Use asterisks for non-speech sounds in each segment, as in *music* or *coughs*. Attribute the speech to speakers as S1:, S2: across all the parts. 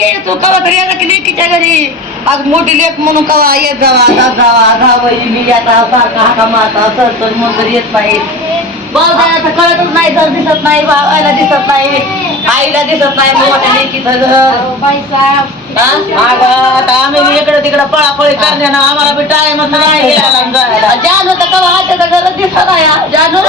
S1: की तू कवा तरी यायला की लेकीच्या घरी. आज मोठी लेख म्हणून कवा येत जावा जात जावा जावं मी आता सारखा हाका मारता सर सर म्हणून तरी येत नाही. भाऊ कळतच नाही सर दिसत नाही भावायला दिसत नाही आईला दिसत नाही मोठ्या लेकीचं घर.
S2: आता आम्ही इकडे तिकडे पळापळी करण्यानं आम्हाला बी टाइम नाही.
S1: जानू तर कवा आजच्या घरात दिसत नाही. जानू?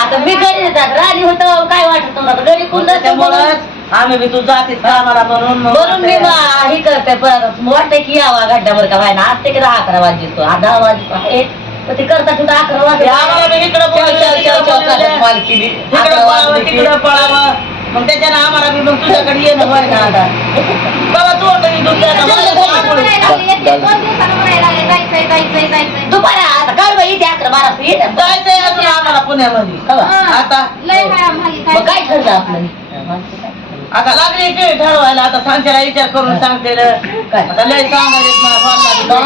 S1: आता मी घरी येतात राणी होतं काय वाटत नव्हतं घरी कोण नसतं म्हणून?
S2: त्याच्यामुळंच आम्ही बी तू जातीस कामाला म्हणून मग
S1: म्हणून मी मा- हे करते परत वाटतंय की यावा गड्ड्यावर का व्हायना आज ते की दहा अकरा वाजतो हा दहा वाजतो आहे पण ते करता सुद्धा अकरा
S2: आम्हाला बी इकडं बोलवलं,
S1: चल, चल,
S2: तिकडं बोलवलं. तिकडं पळावं. मग त्याच्यानं आम्हाला बी मग तुझ्याकडे येणं व्हाय ना आता. *laughs* बाबा तू जायचंय अजून आम्हाला पुण्यामध्ये
S1: कवा?
S2: आता
S1: मग काय ठरलं आपलं?
S2: आता लागले की ठरवायला आता सांच्याला विचार करून सांगते रे.
S1: काय?
S2: आता लय सांगायचं ना,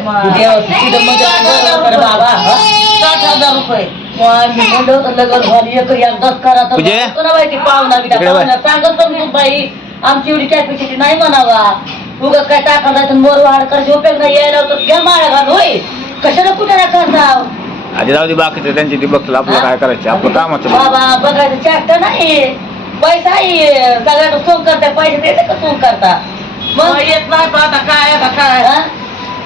S2: मग.
S1: म्हणजे अंगावर कर बाबा, हा?
S2: साठ हजार रुपये.
S1: मग मी म्हणलं होतं लग्न झाली एक एकदाच करा तर
S3: पूजे?
S1: कोणा माहिती पाहुणा बिना
S3: इकडे बाय.
S1: पाहुणा. सांगत पण तू बाई आमची एवढी कॅपॅसिटी नाही म्हणावा. उगाच काय टाका जायचं मोर वाढ करायची उपयोग नाही. यायला होतं घ्या माळा घाल होय. कशाला कुठे ना करता
S3: आधी जाऊ दे बाकीचं त्यांची ती बघतील आपलं काय करायचं आपलं कामाचं
S1: बाबा बघायचं चाष्ट नाही. पैसा आहे. सगळ्यांना सोंग करता पैसे देते का सोंग करता?
S2: मग?
S1: मग
S2: येत नाही पण आता काय आता काय?
S1: हा?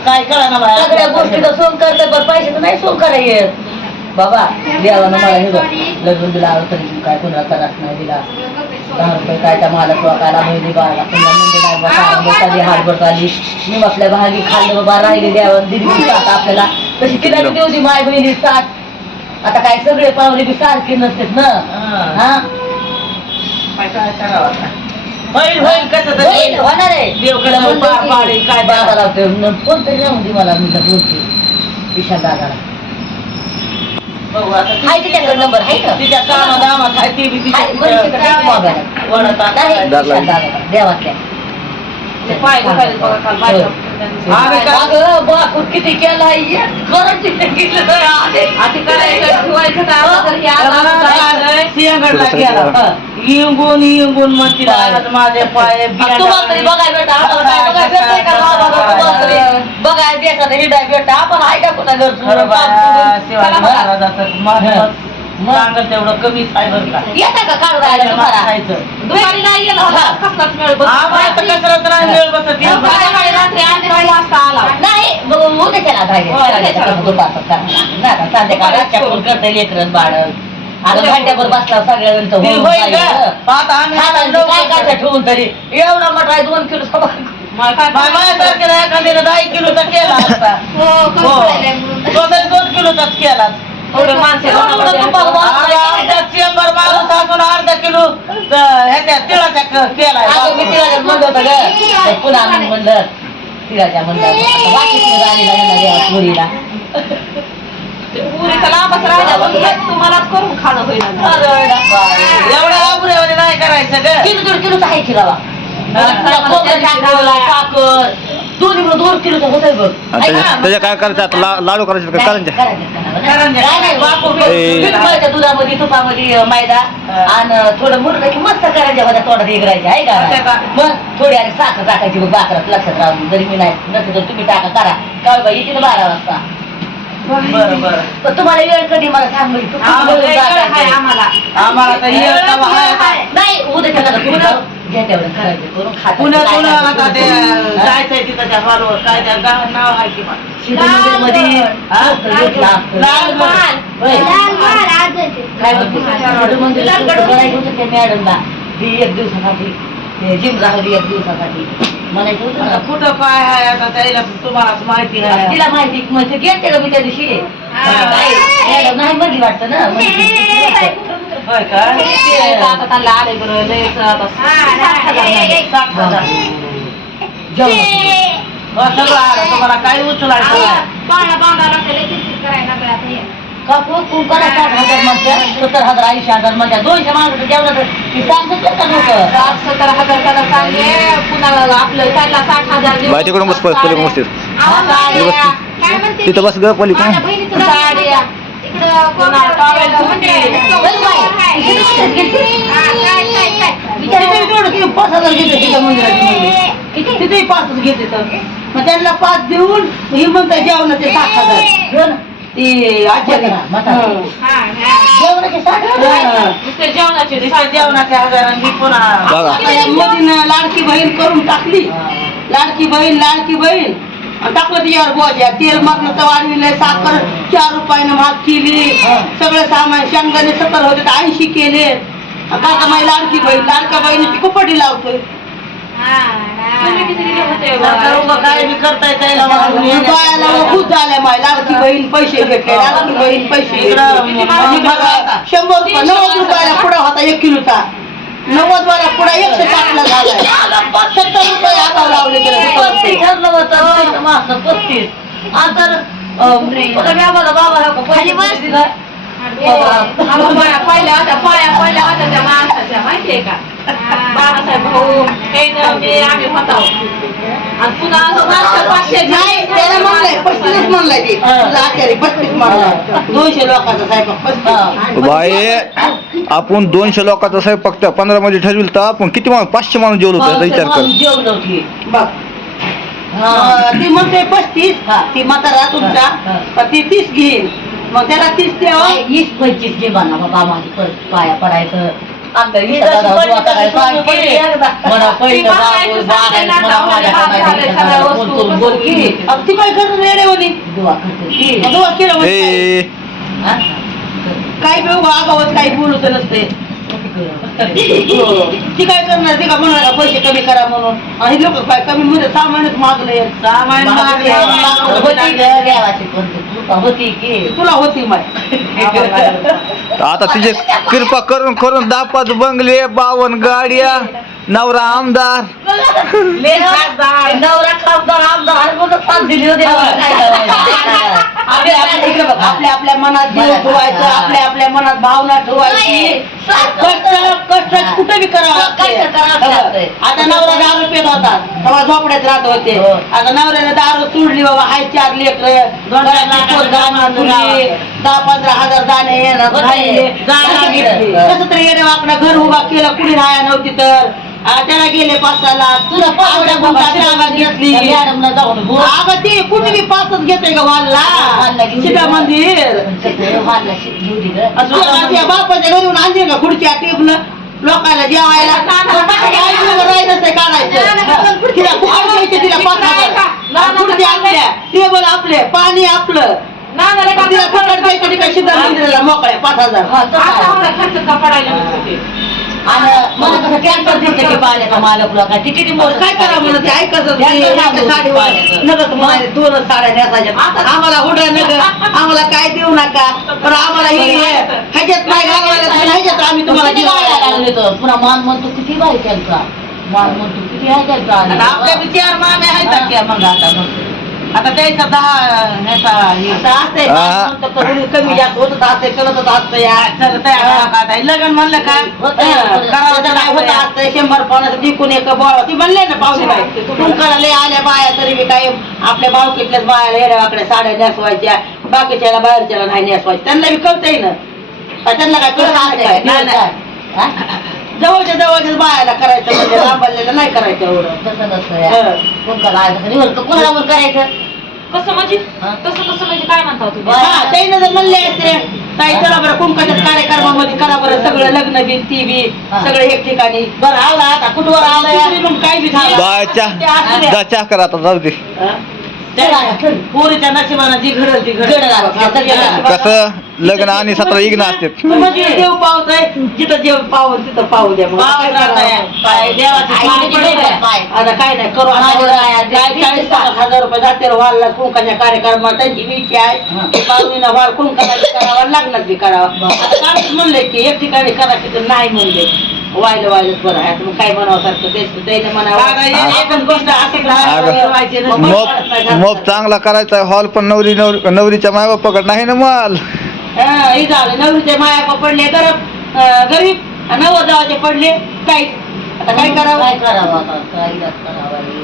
S2: काय कळा ना बाया.
S1: सगळ्या गोष्टीचं सोंग करते पण पैशाचं नाही सोंग करायचं बाबा देवानं मला हे बघ. लग्न दिला तरी काय कोणाला त्रास नाही दिला. दहा रुपये काय त्या मला किंवा कायला महिने बाळा पुन्हा म्हणजे नाही बा सहा बसाली हात बसाली मी आपल्या भागी खाल्लं बाबा राहिले द्यावं दिली की आपल्याला. तशी तिला किती होती माय बहिणी साथ आता काय सगळे पावले बी सारखे नसतेत ना.
S2: हा. होईल होईल कसं
S1: होईल,
S2: तरी
S1: होणार आहे.
S2: पार पाडेल, काय
S1: दादा तरी दे मला मी बोलते विशाल दादाला.
S2: बघू आता
S1: हाय तिच्याकडे नंबर आहे का?
S2: तिच्या कामा दामात आहे ती बी
S1: हाय, बरं, तिच्याकडे आहे की मोबाईल आहे?
S2: वडत
S1: नाही,
S2: आता.
S1: विशाल दादाला, देवातल्या.
S2: ते पाय दुखायले बघा काल बायका.
S1: बापूर किती केला.
S2: इंगून इंगून म्हणतील माझे पाय
S1: बघायला बघायला बघायला भेटत. हिडाय भेटा आपण आहे का कुणा मग.
S2: सांगल तेवढं कमीच आहे बरं का
S1: येता का काढून राहायला तुम्हाला
S2: खायचं.
S1: दुपारी नाही गेला होता कसलाच मेळ बसला.
S2: आम्हाला तर कसरत नाही वेळ बसत
S1: नाही, मग उद्या केला पाहिजे.
S2: हो,
S1: संध्याकाळी दुपारचं करायला. नाही का, संध्याकाळी रातच्या फोन करता लेकरं बाळं. आता घंट्याभर बसला
S2: ते
S1: होऊन
S2: का? आता आम्ही
S1: हातांची काय करता ठेवून तरी एवढा मोठा आहे, दोन किलो सभा.
S2: एखाद्याने दहा किलोचा केला असता हो. तो तरी दोन किलोचाच केला
S1: वाजता
S2: अर्धा शंभर माणूस टाकून अर्धा किलो ह्याच्या तिळाच्या
S1: मी म्हणलं होतं ग. पुन्हा म्हणलं तिलाच्या म्हणलं यांना द्यावं पोरीला.
S2: एवढ्या अपुऱ्यामध्ये नाही करायचं ग.
S1: किलो दीड किलोच आहे की रवा
S2: हा.
S1: तिला खोबरं टाकलं, साखर दोन्ही मिळून दोन किलोचं होतंय बघ.
S3: आणि त्याच्या त्याच्या काय करायचं? ला- लाडू करायचे का करंजा?
S2: करंज्या.
S1: नाही, नाही, वापरून
S3: ए.
S1: पीठ मळायचं दुधामध्ये तुपामध्ये अं, मैदा
S2: हा.
S1: आणि थोडं मुरलं की मस्त तोंडात इकरायचे आहे
S2: असं
S1: का
S2: का?
S1: मग थोडी आणि साखर टाकायची बघ बाकरात लक्षात राहून. जरी मी नाही नसेल तर तुम्ही टाका करा. का बाई येते ना बारा वाजता.
S2: बरं बरं
S1: पण तुम्हाला वेळ कधी मला सांग तू किती
S2: आम्हाला
S1: वेळ
S2: वेळ
S1: जाता
S2: आहे
S1: ते?
S2: आम्हाला. तर आता.
S1: पुन्हा? काय
S2: पुन्हा
S1: करायचं?
S2: आता ते? जायचंय तिथं त्या हॉलवर. काय त्या गाव नाव आहे की बा.
S1: शिव मंदिरमध्ये
S2: हा?
S1: मॅडमला? ती एक दिवसासाठी जिम राहिली एक दिवसासाठी. म्हणायचं होतं.
S2: कुठं काय आहे आता त्याला तुम्हालाच माहिती आहे.
S1: तिला माहिती म्हणजे गेलते का मी त्या दिवशी? नाही, नाही म्हणली वाटतं ना.
S2: का. हो, तुम्हाला
S1: हजार म्हणते सत्तर हजार ऐंशी हजार म्हणते दोनशे माणसं जेवणाचं ती सांगत का लोक?
S3: बाई तिकडून बस तिथं. बस ग पाच हजार घेते तिच्या
S4: पाचच घेते तर मग त्यांना पाच देऊन ही जेवणाचे सात हजार ते
S1: आजच्या जेवणाचे
S5: जेवणाचे
S4: हजार पुन्हा लाडकी बहीण करून टाकली. लाडकी बहीण लाडकी बहीण. तिच्यावर बोजा तेल मरणाचं वाढविलंय साखर चार रुपयानं महाग केली. सगळं सामान शेंगदाणे सत्तर होते ऐंशी केले. आता माझी लाडकी बहीण लाडक्या बहिणीची कुपटी लावतोय. काय बी करता येत खूप झाल्या माय लाडकी बहीण पैसे घेतले लाडकी बहीण पैसे घेतले. आणि बघा, शंभर रुपये नव्वद रुपयाला पुढा होता एक किलोचा. नव्वद वाला पुढा एकशे साठला झालाय. सत्तर रुपये आता लावले.
S1: पस्तीस
S4: गेले
S1: ठरलं होतं मागचं पस्तीस आता अं, बघा. मी आम्हाला बाबाला खाली बस.
S5: पाया पहिल्या होत्या पाया पहिल्या होत्या त्या माणसाच्या माहितीये का? बाबासाहेब भाऊ हे न मी आम्ही होतो. आणि पुन्हा असं माणसं पाचशे
S4: नाही त्याला म्हणलंय पस्तीसच म्हणलंय ते. तुझा आचारी पस्तीस म्हणलाय दोनशे लोकांचा स्वयंपाक पस्तीस.
S3: बाई आपण दोनशे लोकांचा स्वयंपाक त्या पंधरा मध्ये ठरविल तर आपण किती माणूस पाचशे माणूस जेवलो होतो विचार कर.
S1: जेवण की
S4: बघ अं, ती म्हणते पस्तीस.
S1: हा.
S4: ती म्हातारा तुमचा. पण ती तीस घेईल मग त्याला तीस द्यावा
S1: वीस पंचवीस जे म्हणा बाबा माझी परत पाया पडायचं.
S4: ही
S5: ती हात
S4: ती काय करत रेडेवणी
S1: दुआ करते. की.
S4: दुवा केलं म्हणजे
S3: ए
S1: हा?
S4: काय बी उगा आगावत काही बोलूच नसते. ती काय करणार? ती का पैसे कमी करा म्हणून? आणि लोक काय कमी मध्ये सामानच मागले सामान
S1: होती
S4: मागले
S1: ग देवाची पण कृपा होती की?
S4: तुला होती माय.
S3: आता तिचे कृपा करून करून दहा पाच बंगले बावन गाड्या नवरा आमदार.
S1: नवरा दिली होती?
S4: आपल्या आपल्या इकडे बघ, आपल्या आपल्या मनात जीव ठेवायचं आपल्या आपल्या मनात भावना ठेवायची. कष्ट कष्ट कुठे बी करावं. आता नवरा दारू पेत होता. तेव्हा झोपड्यात राहत होते.
S1: हो.
S4: आता नवऱ्याने दारू सोडली बाबा हाय चार लेकर दहा पंधरा हजार दाणे येणार. कसं तरी येणे वाकडं घर उभा केलं कुणी राहाया नव्हती तर. त्याला गेले लाख
S1: तुला
S4: गुंडाची जागा घेतली.
S1: मॅडमला जाऊन बोल.
S4: ते कुणी पाचच घेते का
S1: वालला? ये.
S4: मंदिर. बापाच्या घरून आणली का खुर्च्या टेबल लोकांना जेवायला. काढायचं. तिला खुर्च्या आपल्या. टेबल आपले. पाणी आपलं. तिला द्यायचं मंदिराला मोकळ्या पाच हजार.
S1: आणि मला कसं की पाण्याचा मालक लोक किती मोठं
S4: काय करा म्हणून ते ऐकत
S1: त्यांचं
S4: साडी नगत म्हणाले दोनच साड्या नेसायच्या. आम्हाला हुडा नग आम्हाला काय देऊ नका. पण आम्हाला हे हे, ह्याच्यात नाही घालवायला ह्याच्यात आम्ही तुम्हाला
S1: किती लागले तर पुन्हा मान म्हणतो किती बाई त्यांचा. मान म्हणतो किती आहे त्यांचा.
S4: आणि आपल्या बी चार मामे आहेत. की मग आता मग आता त्याचा दहा ह्याचा हे.
S3: हा.
S4: तर कोणी कमी जास्त होत असते कळत असतं या तयार लग्न म्हणलं का?
S1: होतं.
S4: हं, करावं तर काय होत असतं शंभर पाण्याचं विकून एक बोळ ती म्हणले ना पाहुणे बाई तुमकडे लय आल्या बाया तरी बी काय आपल्या भावकीतल्याच बायाला येड्यावाकडे साड्या नेसवायच्या बाकीच्याला बाहेरच्याला नाही नेसवायच्या त्यांना बी कळतंय ना. त्यांना काय कळत असतं काय? नाही नाही.
S1: हा?
S4: जवळच्या जवळच्याच बायाला करायचं म्हणजे *coughs* लांबलेलं नाही करायचं एवढं.
S1: तसं नसतं या.
S4: हं.
S1: कोण कोणाला करायचं.
S5: कसं म्हणजे? कसं कसं म्हणजे काय म्हणता तुम्ही?
S1: बाय.
S4: हा त्यानं जर म्हणले असते ताई चला बरं कुंकाच्या कार्यक्रमामध्ये करा बरं सगळं लग्न बी ती बी
S1: हा.
S4: सगळं एक ठिकाणी. बरं आला आता कुठवर आलाय? मग काय बी झालं?
S3: चहा कर आता जाऊ दे.
S4: पोरीच्या नशिबानं जी घडल ती घडल.
S3: कसं? लग्न आणि सतरा इग्न असतात.
S4: म्हणजे देव पावतोय. जिथं देव पाव तिथं पाहू द्या मग. काय करावं? आता काय नाही करू आता.
S1: माझ्या राया,
S4: काय
S1: ते-
S4: चाळीस पन्नास हजार रुपये जाते व्हायला कुंकाच्या कार्यक्रमात त्यांची इच्छा
S1: हा.
S4: आहे पाहुणीनं व्हाल कुंकाला करावा लागणार बी करावा. आता काय म्हणले की एक ठिकाणी करा की तर नाही म्हणले. व्हायला व्हायलाच बरं आहे. आता मग काय म्हणावं सारखं? तेच त्याने म्हणावं. एकच गोष्ट असं व्हायची
S3: अगं, मोप मोप चांगला करायचा हॉल पण नवरी नवरी नवरीच्या मायबापाकडे नाही ना माल
S4: हा, झालं. नवरीचे माया पडले गरब अं, गरीब आणि नवजावाचे पडले. काही आता काय करावं
S1: काय करावं? आता? काय करावं